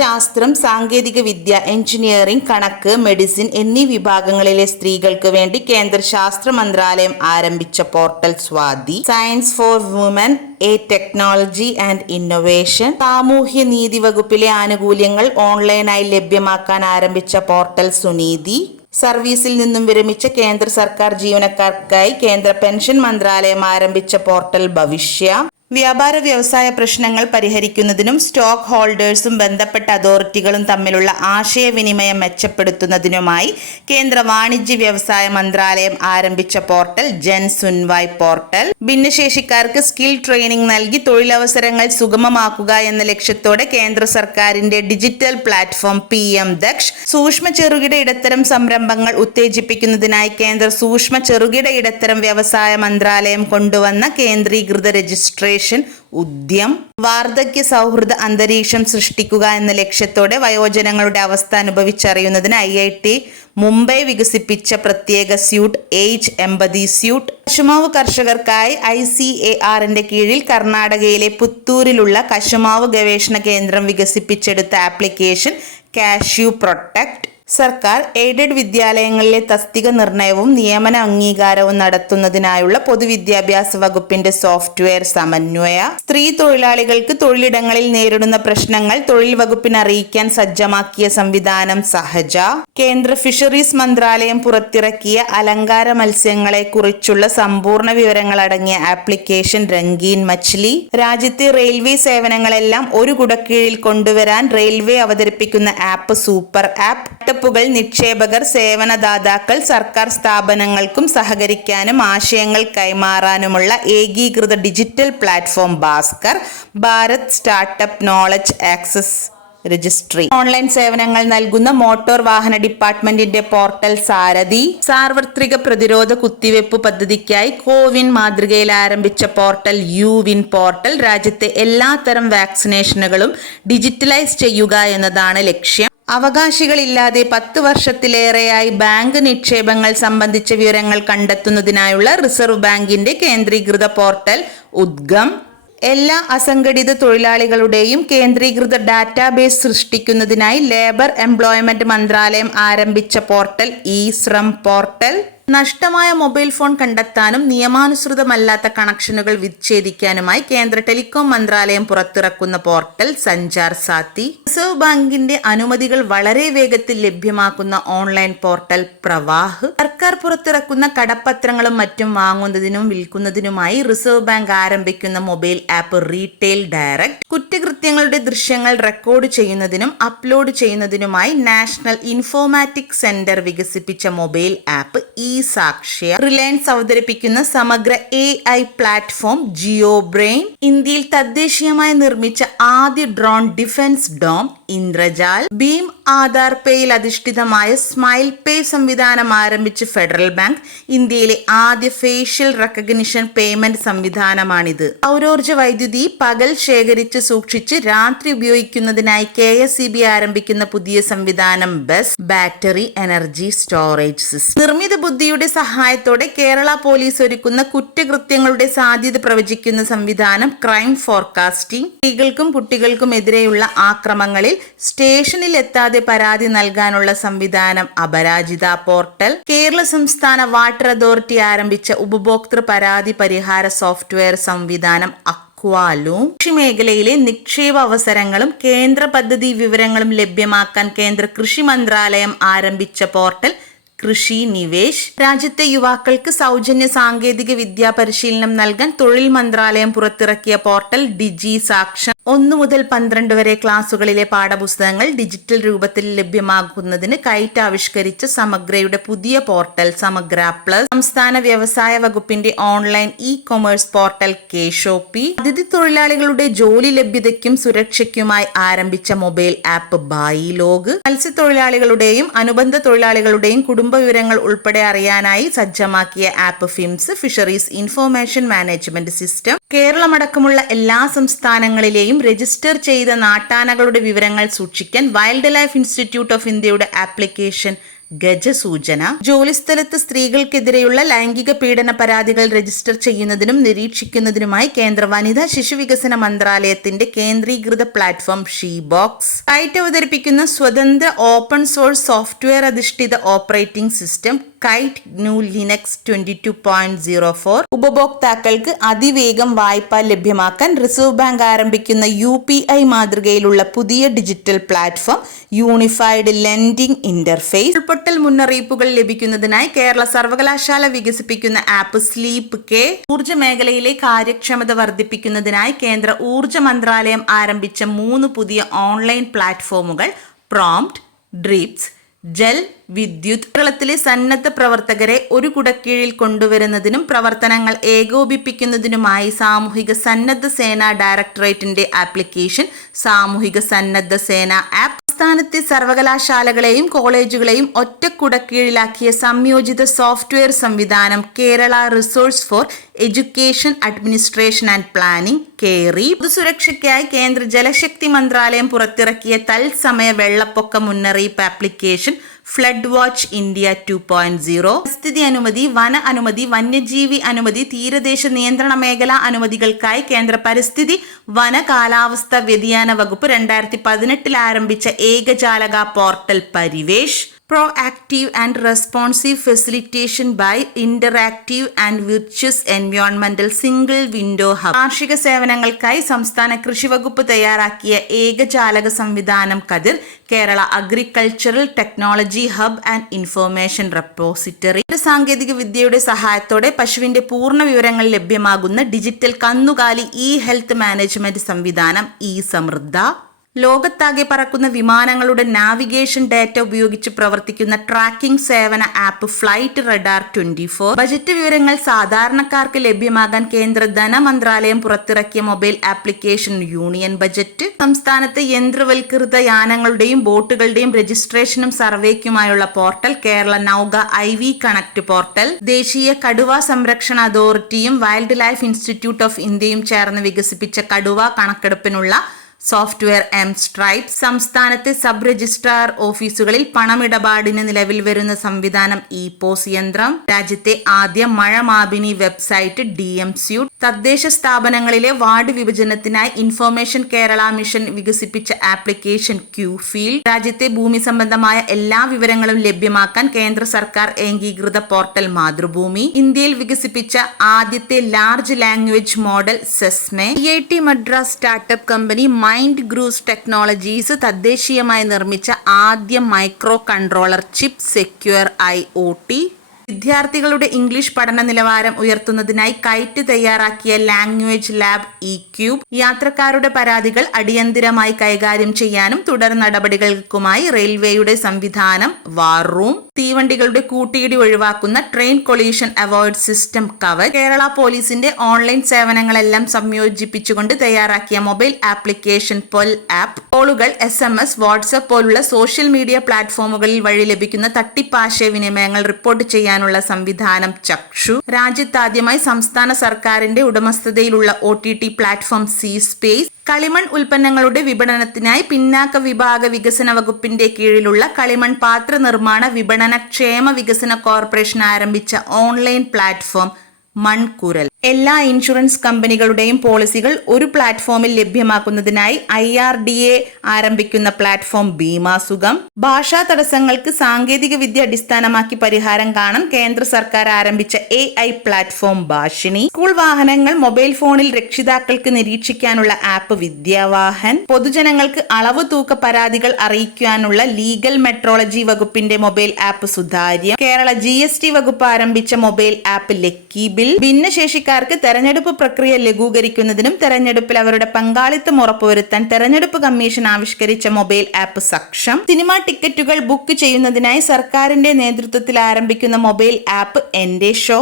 ശാസ്ത്രം സാങ്കേതിക വിദ്യ എഞ്ചിനീയറിംഗ് കണക്ക് മെഡിസിൻ എന്നീ വിഭാഗങ്ങളിലെ സ്ത്രീകൾക്ക് വേണ്ടി കേന്ദ്ര ശാസ്ത്ര മന്ത്രാലയം ആരംഭിച്ച portal Swathi. Science for women a technology and innovation സാമൂഹ്യ നീതി വകുപ്പിലെ ആനുകൂല്യങ്ങൾ ഓൺലൈനായി ലഭ്യമാക്കാൻ ആരംഭിച്ച പോർട്ടൽ സുനീതി. സർവീസിൽ നിന്നും വിരമിച്ച കേന്ദ്ര സർക്കാർ ജീവനക്കാർക്കായി കേന്ദ്ര പെൻഷൻ മന്ത്രാലയം ആരംഭിച്ച പോർട്ടൽ ഭവിഷ്യ. വ്യാപാര വ്യവസായ പ്രശ്നങ്ങൾ പരിഹരിക്കുന്നതിനും സ്റ്റോക്ക് ഹോൾഡേഴ്സും ബന്ധപ്പെട്ട അതോറിറ്റികളും തമ്മിലുള്ള ആശയവിനിമയം മെച്ചപ്പെടുത്തുന്നതിനുമായി കേന്ദ്ര വാണിജ്യ വ്യവസായ മന്ത്രാലയം ആരംഭിച്ച പോർട്ടൽ ജൻ സുൻവായ് പോർട്ടൽ. ഭിന്നശേഷിക്കാർക്ക് സ്കിൽ ട്രെയിനിംഗ് നൽകി തൊഴിലവസരങ്ങൾ സുഗമമാക്കുക എന്ന ലക്ഷ്യത്തോടെ കേന്ദ്ര സർക്കാരിന്റെ digital platform P M DAKSH സൂക്ഷ്മ ചെറുകിട ഇടത്തരം സംരംഭങ്ങൾ ഉത്തേജിപ്പിക്കുന്നതിനായി കേന്ദ്ര സൂക്ഷ്മ ചെറുകിട ഇടത്തരം വ്യവസായ മന്ത്രാലയം കൊണ്ടുവന്ന കേന്ദ്രീകൃത രജിസ്ട്രേഷൻ ഉദ്യം വാർദ്ധക്യ സൗഹൃദ അന്തരീക്ഷം സൃഷ്ടിക്കുക എന്ന ലക്ഷ്യത്തോടെ വയോജനങ്ങളുടെ അവസ്ഥ അനുഭവിച്ചറിയുന്നതിന് ഐ ഐ ടി മുംബൈ വികസിപ്പിച്ച പ്രത്യേക സ്യൂട്ട് ഏജ് എമ്പതി സ്യൂട്ട്. കശുമാവ് കർഷകർക്കായി ഐ സി എ ആറിന്റെ കീഴിൽ കർണാടകയിലെ പുത്തൂരിലുള്ള കശുമാവ് ഗവേഷണ കേന്ദ്രം വികസിപ്പിച്ചെടുത്ത ആപ്ലിക്കേഷൻ കാഷ്യൂ പ്രൊട്ടക്ട്. സർക്കാർ എയ്ഡഡ് വിദ്യാലയങ്ങളിലെ തസ്തിക നിർണയവും നിയമന അംഗീകാരവും നടത്തുന്നതിനായുള്ള പൊതുവിദ്യാഭ്യാസ വകുപ്പിന്റെ സോഫ്റ്റ്വെയർ സമന്വയ. സ്ത്രീ തൊഴിലാളികൾക്ക് തൊഴിലിടങ്ങളിൽ നേരിടുന്ന പ്രശ്നങ്ങൾ തൊഴിൽ വകുപ്പിന് അറിയിക്കാൻ സജ്ജമാക്കിയ സംവിധാനം സഹജ. കേന്ദ്ര ഫിഷറീസ് മന്ത്രാലയം പുറത്തിറക്കിയ അലങ്കാര മത്സ്യങ്ങളെ കുറിച്ചുള്ള സമ്പൂർണ വിവരങ്ങൾ അടങ്ങിയ ആപ്ലിക്കേഷൻ രംഗീൻ മച്ച്ലി. രാജ്യത്തെ റെയിൽവേ സേവനങ്ങളെല്ലാം ഒരു കുടക്കീഴിൽ കൊണ്ടുവരാൻ റെയിൽവേ അവതരിപ്പിക്കുന്ന ആപ്പ് സൂപ്പർ ആപ്പ്. സ്റ്റാർട്ടപ്പുകൾ നിക്ഷേപകർ സേവനദാതാക്കൾ സർക്കാർ സ്ഥാപനങ്ങൾക്കും സഹകരിക്കാനും ആശയങ്ങൾ കൈമാറാനുമുള്ള ഏകീകൃത digital platform Bhaskar Bharat startup knowledge access registry. Online സേവനങ്ങൾ നൽകുന്ന മോട്ടോർ വാഹന ഡിപ്പാർട്ട്മെന്റിന്റെ പോർട്ടൽ സാരഥി. സാർവത്രിക പ്രതിരോധ കുത്തിവെപ്പ് പദ്ധതിക്കായി കോവിൻ മാതൃകയിൽ ആരംഭിച്ച പോർട്ടൽ യു വിൻ പോർട്ടൽ. രാജ്യത്തെ എല്ലാത്തരം വാക്സിനേഷനുകളും ഡിജിറ്റലൈസ് ചെയ്യുക എന്നതാണ് ലക്ഷ്യം. അവകാശികളില്ലാതെ പത്ത് വർഷത്തിലേറെയായി ബാങ്ക് നിക്ഷേപങ്ങൾ സംബന്ധിച്ച വിവരങ്ങൾ കണ്ടെത്തുന്നതിനായുള്ള റിസർവ് ബാങ്കിന്റെ കേന്ദ്രീകൃത പോർട്ടൽ ഉദ്ഗം. എല്ലാ അസംഘടിത തൊഴിലാളികളുടെയും കേന്ദ്രീകൃത ഡാറ്റാബേസ് സൃഷ്ടിക്കുന്നതിനായി ലേബർ എംപ്ലോയ്മെന്റ് മന്ത്രാലയം ആരംഭിച്ച പോർട്ടൽ ഇ ശ്രം പോർട്ടൽ. നഷ്ടമായ മൊബൈൽ ഫോൺ കണ്ടെത്താനും നിയമാനുസൃതമല്ലാത്ത കണക്ഷനുകൾ വിച്ഛേദിക്കാനുമായി കേന്ദ്ര ടെലികോം മന്ത്രാലയം പുറത്തിറക്കുന്ന പോർട്ടൽ സഞ്ചാർ സാത്തി. റിസർവ് ബാങ്കിന്റെ അനുമതികൾ വളരെ വേഗത്തിൽ ലഭ്യമാക്കുന്ന ഓൺലൈൻ പോർട്ടൽ പ്രവാഹ്. സർക്കാർ പുറത്തിറക്കുന്ന കടപ്പത്രങ്ങളും മറ്റും വാങ്ങുന്നതിനും വിൽക്കുന്നതിനുമായി റിസർവ് ബാങ്ക് ആരംഭിക്കുന്ന മൊബൈൽ ആപ്പ് റീറ്റെയിൽ ഡയറക്ട്. കുറ്റകൃത്യങ്ങളുടെ ദൃശ്യങ്ങൾ റെക്കോർഡ് ചെയ്യുന്നതിനും അപ്ലോഡ് ചെയ്യുന്നതിനുമായി നാഷണൽ ഇൻഫോമാറ്റിക് സെന്റർ വികസിപ്പിച്ച mobile app e Sakshya Reliance അവതരിപ്പിക്കുന്ന സമഗ്ര A I platform Jio brain ഇന്ത്യയിൽ തദ്ദേശീയമായി നിർമ്മിച്ച ആദ്യ drone defence dome Indrajaal Bhim Aadhaar പേയിൽ അധിഷ്ഠിതമായ സ്മൈൽ പേ സംവിധാനം ആരംഭിച്ച ഫെഡറൽ ബാങ്ക് ഇന്ത്യയിലെ ആദ്യ ഫേഷ്യൽ റെക്കഗ്നിഷൻ പേയ്മെന്റ് സംവിധാനമാണിത്. സൗരോർജ വൈദ്യുതി പകൽ ശേഖരിച്ച് സൂക്ഷിച്ച് രാത്രി ഉപയോഗിക്കുന്നതിനായി കെ എസ് ആരംഭിക്കുന്ന പുതിയ സംവിധാനം bus battery energy storage system. നിർമ്മിത ബുദ്ധിയുടെ സഹായത്തോടെ കേരള പോലീസ് ഒരുക്കുന്ന കുറ്റകൃത്യങ്ങളുടെ സാധ്യത പ്രവചിക്കുന്ന സംവിധാനം ക്രൈം ഫോർകാസ്റ്റിംഗ്. സ്ത്രീകൾക്കും കുട്ടികൾക്കും എതിരെയുള്ള ആക്രമങ്ങളിൽ സ്റ്റേഷനിൽ എത്താതെ പരാതി നൽകാനുള്ള സംവിധാനം അപരാജിത പോർട്ടൽ. കേരള സംസ്ഥാന വാട്ടർ അതോറിറ്റി ആരംഭിച്ച ഉപഭോക്തൃ പരാതി പരിഹാര സോഫ്റ്റ്വെയർ സംവിധാനം അക്വാലും. കൃഷി മേഖലയിലെ നിക്ഷേപ അവസരങ്ങളും കേന്ദ്ര പദ്ധതി വിവരങ്ങളും ലഭ്യമാക്കാൻ കേന്ദ്ര കൃഷി മന്ത്രാലയം ആരംഭിച്ച പോർട്ടൽ കൃഷി നിവേശ്. രാജ്യത്തെ യുവാക്കൾക്ക് സൗജന്യ സാങ്കേതിക വിദ്യാ പരിശീലനം നൽകാൻ തൊഴിൽ മന്ത്രാലയം പുറത്തിറക്കിയ പോർട്ടൽ ഡിജി സാക്ഷം ഒന്നു മുതൽ പന്ത്രണ്ട് വരെ ക്ലാസുകളിലെ പാഠപുസ്തകങ്ങൾ ഡിജിറ്റൽ രൂപത്തിൽ ലഭ്യമാക്കുന്നതിന് കൈറ്റ് ആവിഷ്കരിച്ച സമഗ്രയുടെ പുതിയ പോർട്ടൽ സമഗ്ര പ്ലസ് സംസ്ഥാന വ്യവസായ വകുപ്പിന്റെ online e commerce portal K Shoppe അതിഥി തൊഴിലാളികളുടെ ജോലി ലഭ്യതയ്ക്കും സുരക്ഷയ്ക്കുമായി ആരംഭിച്ച മൊബൈൽ ആപ്പ് ബായി ലോഗ് മത്സ്യത്തൊഴിലാളികളുടെയും അനുബന്ധ തൊഴിലാളികളുടെയും കുടുംബ വിവരങ്ങൾ ഉൾപ്പെടെ അറിയാനായി സജ്ജമാക്കിയ app FIMS fisheries information management system. കേരളമടക്കമുള്ള എല്ലാ സംസ്ഥാനങ്ങളിലെയും രജിസ്റ്റർ ചെയ്ത നാട്ടാനകളുടെ വിവരങ്ങൾ സൂക്ഷിക്കാൻ വൈൽഡ് ലൈഫ് ഇൻസ്റ്റിറ്റ്യൂട്ട് ഓഫ് ഇന്ത്യയുടെ ആപ്ലിക്കേഷൻ ഗജസൂചന. ജോലിസ്ഥലത്ത് സ്ത്രീകൾക്കെതിരെയുള്ള ലൈംഗിക പീഡന പരാതികൾ രജിസ്റ്റർ ചെയ്യുന്നതിനും നിരീക്ഷിക്കുന്നതിനുമായി കേന്ദ്ര വനിതാ ശിശു വികസന മന്ത്രാലയത്തിന്റെ കേന്ദ്രീകൃത പ്ലാറ്റ്ഫോം ഷീ ബോക്സ് സൈറ്റ് അവതരിപ്പിക്കുന്ന സ്വതന്ത്ര ഓപ്പൺ സോഴ്സ് സോഫ്റ്റ്വെയർ അധിഷ്ഠിത operating system KITE new Linux twenty two point zero four ഉപഭോക്താക്കൾക്ക് അതിവേഗം വായ്പ ലഭ്യമാക്കാൻ റിസർവ് ബാങ്ക് ആരംഭിക്കുന്ന യു പി ഐ മാതൃകയിലുള്ള പുതിയ digital platform unified lending interface ഉൾപൊട്ടൽ മുന്നറിയിപ്പുകൾ ലഭിക്കുന്നതിനായി കേരള സർവകലാശാല വികസിപ്പിക്കുന്ന ആപ്പ് സ്ലീപ്പ് കെ ഊർജ മേഖലയിലെ കാര്യക്ഷമത വർദ്ധിപ്പിക്കുന്നതിനായി കേന്ദ്ര ഊർജ മന്ത്രാലയം ആരംഭിച്ച മൂന്ന് പുതിയ ഓൺലൈൻ പ്ലാറ്റ്ഫോമുകൾ പ്രോംപ്റ്റ് ഡ്രിപ്സ് ജൽ വിദ്യുത് കേരളത്തിലെ സന്നദ്ധ പ്രവർത്തകരെ ഒരു കുടക്കീഴിൽ കൊണ്ടുവരുന്നതിനും പ്രവർത്തനങ്ങൾ ഏകോപിപ്പിക്കുന്നതിനുമായി സാമൂഹിക സന്നദ്ധ സേനാ ഡയറക്ടറേറ്റിന്റെ ആപ്ലിക്കേഷൻ സാമൂഹിക സന്നദ്ധ സേന ആപ്പ് സംസ്ഥാനത്തെ സർവകലാശാലകളെയും കോളേജുകളെയും ഒറ്റ കുടക്കീഴിലാക്കിയ സംയോജിത സോഫ്റ്റ്വെയർ സംവിധാനം Kerala resource for education administration and planning കേറി. പൊതുസുരക്ഷയ്ക്കായി കേന്ദ്ര ജലശക്തി മന്ത്രാലയം പുറത്തിറക്കിയ തത്സമയ വെള്ളപ്പൊക്ക മുന്നറിയിപ്പ് application flood watch India two point zero പരിസ്ഥിതി അനുമതി വന അനുമതി വന്യജീവി അനുമതി തീരദേശ നിയന്ത്രണ മേഖല അനുമതികൾക്കായി കേന്ദ്ര പരിസ്ഥിതി വന കാലാവസ്ഥ വ്യതിയാന വകുപ്പ് രണ്ടായിരത്തി പതിനെട്ടിൽ ആരംഭിച്ച ഏകജാലക portal Parivesh. Active and responsive facilitation by interactive and virtuous എൻവയോൺമെന്റൽ single window hub കാർഷിക സേവനങ്ങൾക്കായി സംസ്ഥാന കൃഷി വകുപ്പ് തയ്യാറാക്കിയ ഏകജാലക സംവിധാനം Kathir Kerala agricultural technology hub and information repository സാങ്കേതിക വിദ്യയുടെ സഹായത്തോടെ പശുവിന്റെ പൂർണ വിവരങ്ങൾ ലഭ്യമാകുന്ന ഡിജിറ്റൽ കന്നുകാലി ഇ ഹെൽത്ത് മാനേജ്മെന്റ് സംവിധാനം ഇ സമൃദ്ധ ലോകത്താകെ പറക്കുന്ന വിമാനങ്ങളുടെ നാവിഗേഷൻ ഡാറ്റ ഉപയോഗിച്ച് പ്രവർത്തിക്കുന്ന ട്രാക്കിംഗ് സേവന app flight radar twenty four budget വിവരങ്ങൾ സാധാരണക്കാർക്ക് ലഭ്യമാകാൻ കേന്ദ്ര ധനമന്ത്രാലയം പുറത്തിറക്കിയ മൊബൈൽ ആപ്ലിക്കേഷൻ യൂണിയൻ ബജറ്റ്. സംസ്ഥാനത്തെ യന്ത്രവൽകൃത യാനങ്ങളുടെയും ബോട്ടുകളുടെയും രജിസ്ട്രേഷനും സർവേക്കുമായുള്ള portal Kerala Nauka I V connect portal ദേശീയ കടുവ സംരക്ഷണ അതോറിറ്റിയും വൈൽഡ് ലൈഫ് ഇൻസ്റ്റിറ്റ്യൂട്ട് ഓഫ് ഇന്ത്യയും ചേർന്ന് വികസിപ്പിച്ച കടുവ കണക്കെടുപ്പിനുള്ള സോഫ്റ്റ്വെയർ എം സ്ട്രൈപ്പ് സംസ്ഥാനത്തെ സബ് രജിസ്ട്രാർ ഓഫീസുകളിൽ പണമിടപാടിന് നിലവിൽ വരുന്ന സംവിധാനം ഇ പോസ് യന്ത്രം. രാജ്യത്തെ ആദ്യ മഴ മാപിനി വെബ്സൈറ്റ് ഡി എം സ്യൂട്ട്. തദ്ദേശ സ്ഥാപനങ്ങളിലെ വാർഡ് വിഭജനത്തിനായി ഇൻഫർമേഷൻ കേരള മിഷൻ വികസിപ്പിച്ച ആപ്ലിക്കേഷൻ ക്യൂ ഫീൽഡ് രാജ്യത്തെ ഭൂമി സംബന്ധമായ എല്ലാ വിവരങ്ങളും ലഭ്യമാക്കാൻ കേന്ദ്ര സർക്കാർ ഏകീകൃത പോർട്ടൽ മാതൃഭൂമി. ഇന്ത്യയിൽ വികസിപ്പിച്ച ആദ്യത്തെ large language model സെസ്മെ. I T Madras startup company Mindgrove technologies തദ്ദേശീയമായി നിർമ്മിച്ച ആദ്യ micro controller chip secure I O T. വിദ്യാർത്ഥികളുടെ ഇംഗ്ലീഷ് പഠന നിലവാരം ഉയർത്തുന്നതിനായി കൈറ്റ് തയ്യാറാക്കിയ ലാംഗ്വേജ് ലാബ് ഇ ക്യൂബ് യാത്രക്കാരുടെ പരാതികൾ അടിയന്തിരമായി കൈകാര്യം ചെയ്യാനും തുടർ നടപടികൾക്കുമായി റെയിൽവേയുടെ സംവിധാനം വാർ റൂം. തീവണ്ടികളുടെ കൂട്ടിയിടി ഒഴിവാക്കുന്ന train collision avoid system Kavach Kerala പോലീസിന്റെ ഓൺലൈൻ സേവനങ്ങളെല്ലാം സംയോജിപ്പിച്ചുകൊണ്ട് തയ്യാറാക്കിയ മൊബൈൽ ആപ്ലിക്കേഷൻ പൊൽ ആപ്പ്. കോളുകൾ എസ് എം എസ് വാട്സ്ആപ്പ് പോലുള്ള സോഷ്യൽ മീഡിയ പ്ലാറ്റ്ഫോമുകളിൽ വഴി ലഭിക്കുന്ന തട്ടിപ്പാശയവിനിമയങ്ങൾ റിപ്പോർട്ട് ചെയ്യാനുള്ള സംവിധാനം ചക്ഷു. രാജ്യത്താദ്യമായി സംസ്ഥാന സർക്കാരിന്റെ ഉടമസ്ഥതയിലുള്ള O T T platform C space കളിമൺ ഉൽപ്പന്നങ്ങളുടെ വിപണനത്തിനായി പിന്നാക്ക വിഭാഗ വികസന വകുപ്പിന്റെ കീഴിലുള്ള കളിമൺ പാത്ര നിർമ്മാണ വിപണന ക്ഷേമ വികസന കോർപ്പറേഷൻ ആരംഭിച്ച ഓൺലൈൻ പ്ലാറ്റ്ഫോം മൺകുരൽ. എല്ലാ ഇൻഷുറൻസ് കമ്പനികളുടെയും പോളിസികൾ ഒരു പ്ലാറ്റ്ഫോമിൽ ലഭ്യമാക്കുന്നതിനായി ഐ ആർ ഡി എ ആരംഭിക്കുന്ന പ്ലാറ്റ്ഫോം ഭീമാസുഖം ഭാഷാ തടസ്സങ്ങൾക്ക് സാങ്കേതിക വിദ്യ അടിസ്ഥാനമാക്കി പരിഹാരം കാണാൻ കേന്ദ്ര സർക്കാർ ആരംഭിച്ച A I platform Bhashini. School വാഹനങ്ങൾ മൊബൈൽ ഫോണിൽ രക്ഷിതാക്കൾക്ക് നിരീക്ഷിക്കാനുള്ള ആപ്പ് വിദ്യാവാഹൻ. പൊതുജനങ്ങൾക്ക് അളവ് തൂക്ക പരാതികൾ അറിയിക്കാനുള്ള ലീഗൽ മെട്രോളജി വകുപ്പിന്റെ mobile app Sutharyam. Kerala G വകുപ്പ് ആരംഭിച്ച മൊബൈൽ ആപ്പ് ലക്കി ബിൽ. ഭിന്നശേഷിക്കാർക്ക് തെരഞ്ഞെടുപ്പ് പ്രക്രിയ ലഘൂകരിക്കുന്നതിനും തെരഞ്ഞെടുപ്പിൽ അവരുടെ പങ്കാളിത്തം ഉറപ്പുവരുത്താൻ തെരഞ്ഞെടുപ്പ് കമ്മീഷൻ ആവിഷ്കരിച്ച മൊബൈൽ ആപ്പ് സക്ഷം. സിനിമാ ടിക്കറ്റുകൾ ബുക്ക് ചെയ്യുന്നതിനായി സർക്കാരിന്റെ നേതൃത്വത്തിൽ ആരംഭിക്കുന്ന മൊബൈൽ ആപ്പ് എന്റെ ഷോ.